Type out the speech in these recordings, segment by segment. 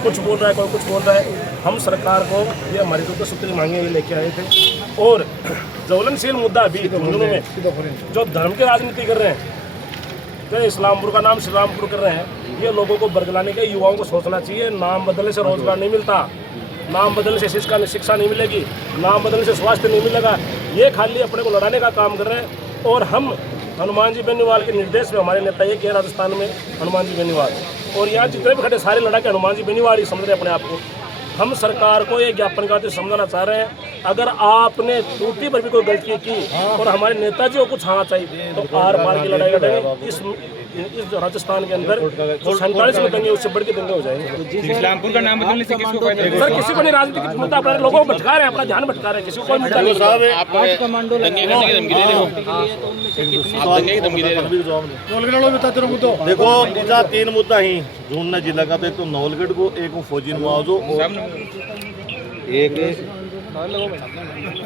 कुछ बोल रहा है, कोई कुछ बोल रहा है। हम सरकार को ये हमारी तो सूत्री मांगे ये लेके आए थे। और ज्वलनशील मुद्दा अभी हिंदुओं में जो धर्म की राजनीति कर रहे हैं, जो इस्लामपुर का नाम श्री रामपुर कर रहे हैं, ये लोगों को बरगलाने के युवाओं को सोचना चाहिए। नाम बदलने से रोजगार नहीं मिलता, नाम बदलने से शिक्षा नहीं मिलेगी, नाम बदलने से स्वास्थ्य नहीं मिलेगा। ये खाली अपने को लड़ाने का काम कर रहे हैं। और हम हनुमान जी बेनीवाल के निर्देश में, हमारे नेता एक है राजस्थान में हनुमान जी बेनीवाल, और यहाँ जितने भी खड़े सारे लड़ा के हनुमान जी बेनीवाल ही समझ रहे अपने आप को। हम सरकार को ये ज्ञापन करते समझाना चाह रहे हैं, अगर आपने टूटी पर भी कोई गलती की और हमारे नेताजी को कुछ हाँ चाहिए तो आर पार की लड़ाई लड़ेंगे। इस राजस्थान के अंदर जो 47 में दंगे उससे बढ़ के दंगे हो जाएंगे। इस्लामपुर का नाम बदलने से किसको फायदा? सर किसी को नहीं, राजनीतिक मुद्दा अपने लोगों को भटका रहे हैं, अपना ध्यान भटका रहे हैं, किसी को कोई मुद्दा नहीं। देखो मुद्दा 3 मुद्दा ही झूंझुनू जिला का, एक तो नवलगढ़ को, एक फौजी मुआवजो, एक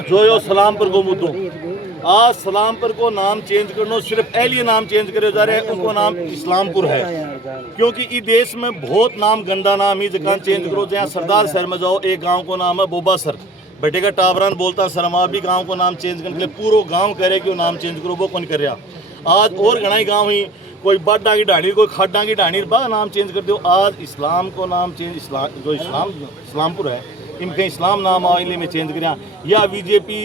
जो यो सलामपुर को मुद्दों। आज सलामपुर को नाम चेंज करना, सिर्फ एलिए नाम चेंज करे जा रहे हैं, उनको नाम इस्लामपुर है। क्योंकि इस देश में बहुत नाम गंदा नाम ही जगह चेंज करो। जहाँ सरदार शहर में जाओ, एक गांव को नाम है बोबा सर, बेटे का टाबरान बोलता सर, हम भी गांव को नाम चेंज करने के लिए पूरा गांव कह रहे कि वो नाम चेंज करो, वो कौन कर रहा। आज और घना गाँव ही कोई बाडा की ढाणी, कोई खाडा की ढाणी, बा नाम चेंज कर दो। आज इस्लाम को नाम चेंज, जो इस्लामपुर है, इनके इस्लाम नाम आइले में चेंज करें। या बीजेपी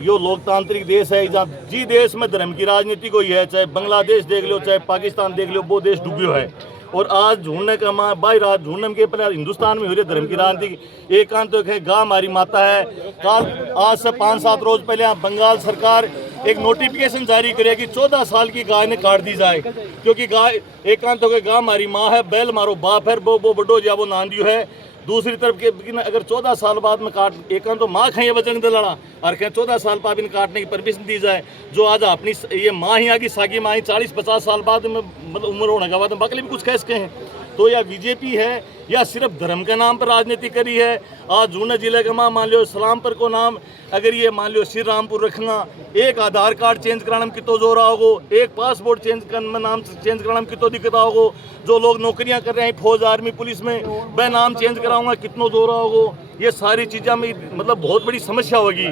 यो लोकतांत्रिक देश है, जहाँ जी देश में धर्म की राजनीति कोई है, चाहे बांग्लादेश देख लो, चाहे पाकिस्तान देख लो, वो देश डूबो है। और आज झूठने का माँ बाई रात झूठने के पहले हिंदुस्तान में हो रही धर्म की राजनीति। एकांत तो है गाँ हमारी माता है। कल आज से 5-7 रोज पहले बंगाल सरकार एक नोटिफिकेशन जारी करे कि 14 साल की गाय ने काट दी जाए, क्योंकि गाय एकांत हो गए गाँ हमारी माँ है, बैल मारो बाप है, वो बडो या वो नांदियो है। दूसरी तरफ के अगर 14 साल बाद में काट एक तो माँ खाइए बचन दे लड़ा और कहें 14 साल बाद इन काटने की परमिशन दी जाए। जो आज अपनी ये माँ ही आगे सागी माँ ही 40-50 साल बाद में मतलब उम्र होने के बाद बकले भी कुछ कह सके हैं। तो या बीजेपी है या सिर्फ धर्म के नाम पर राजनीति करी है। आज झूंझुनू जिले का मान लो सलामपुर को नाम अगर ये मान लो श्री रामपुर रखना, एक आधार कार्ड चेंज कराने में कितो जोर आओगो, एक पासपोर्ट चेंज करने में नाम चेंज कराने में कितो दिक्कत आओगो। जो लोग नौकरियां कर रहे हैं फौज आर्मी पुलिस में, वह नाम चेंज कराऊंगा कितनो जोर आओगो। ये सारी चीज़ें में मतलब बहुत बड़ी समस्या होगी।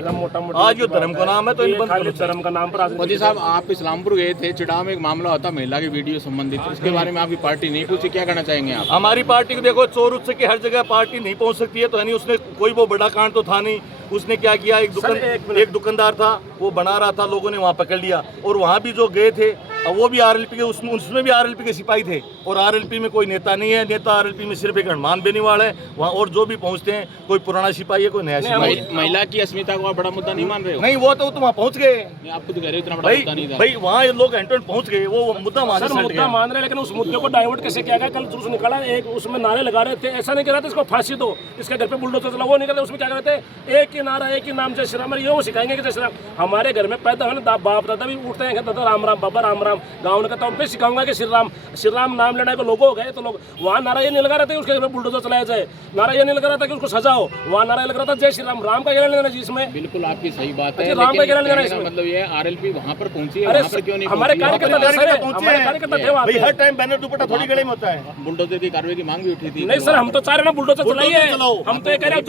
आज ये धर्म का नाम है तो इन धर्म का नाम पर। मोदी साहब आप इस्लामपुर गए थे, चिड़ाव में एक मामला होता महिला की वीडियो संबंधित, उसके बारे में आपकी पार्टी नहीं पूछी, क्या करना चाहेंगे आप? हमारी पार्टी को देखो चोर उत्सव की हर जगह पार्टी नहीं पहुंच सकती है, तो यानी उसने कोई वो बड़ा कांड तो था नहीं। उसने क्या किया, एक दुकानदार था वो बना रहा था, लोगों ने वहाँ पकड़ लिया और वहाँ भी जो गए थे वो भी आरएलपी के उसमें भी आरएलपी के सिपाही थे। और आरएलपी में कोई नेता नहीं है, नेता आरएलपी में सिर्फ एक हनुमान बेनीवाल है वहाँ, और जो भी पहुँचते हैं कोई पुराना सिपाही है कोई नया सिपाही। महिला की अस्मिता को आप बड़ा मुद्दा नहीं मान रहे हो? नहीं वो तो वहाँ पहुँच गए, आप खुद कह रहे हो इतना बड़ा मुद्दा नहीं था भाई वहाँ लोग एंटोन पहुँच गए, वो मुद्दा मान रहे। लेकिन उस मुद्दे को डाइवर्ट कैसे किया गया? कल जूस निकाला, एक उसमें नारे लगा रहे थे, ऐसा नहीं कह रहे थे इसको फांसी दो, इसके घर पे बुलडोजर चला, वो नहीं करते। उसमें क्या कर रहे थे, एक ही नारा, एक ही नाम जय श्री राम, ये वो सिखाएंगे कि जय श्री राम। हमारे घर में पैदा होने बाप दादा भी उठते हैं, दादा राम राम, बाबा राम राम। गाँव ने कहता हूँ मैं सिखाऊंगा कि श्री राम नाम लेने को लोग हो गए, तो लोग वहाँ नारा ये नहीं लगा रहे थे उसके घर में बुलडोजर चलाया जाए, नारा ये नहीं लगा रहा था कि उसको सजाओ, वहाँ नारा लग रहा था जय श्री राम। राम का कहना लेना जिसमें बिल्कुल आपकी सही बात है, राम का कहना लेना इसमें मतलब ये आरएलपी वहाँ पर पहुंची है, वहाँ पर क्यों नहीं? हमारे कार्यकर्ता थे वहाँ, हर टाइम बैनर दुपट्टा थोड़ी गले में होता है। बुलडोजर की कार्रवाई की मांग भी उठी थी। नहीं सर, हम तो चाह रहे ना बुलडोजर चलाइए, हम तो ये कह रहे हैं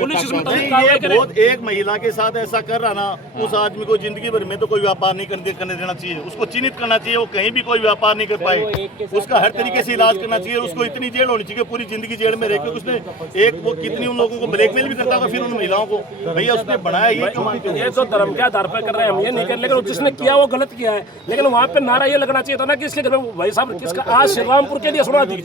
पुलिस इसमें कार्रवाई करे। एक महिला के साथ ऐसा कर रहा ना, उस आदमी को जिंदगी भर में तो कोई व्यापार नहीं करने देना चाहिए, उसको चिन्हित करना चाहिए, वो कहीं भी कोई व्यापार नहीं कर पाए, उसका हर तरीके से इलाज करना चाहिए। उसको इतनी जेल होनी चाहिए पूरी जिंदगी जेल में रह के। उसने एक वो कितनी उन लोगों को ब्लैकमेल भी करता होगा फिर उन महिलाओं को, भैया उसने बनाया ये तो धर्म के आधार पर कर रहे हैं, हम ये नहीं कर, लेकिन जिसने किया वो गलत किया है। लेकिन वहाँ पे नारा ये लगना चाहिए था ना कि इसके घर में भाई साहब किसका आज श्री रामपुर के लिए सुना दी।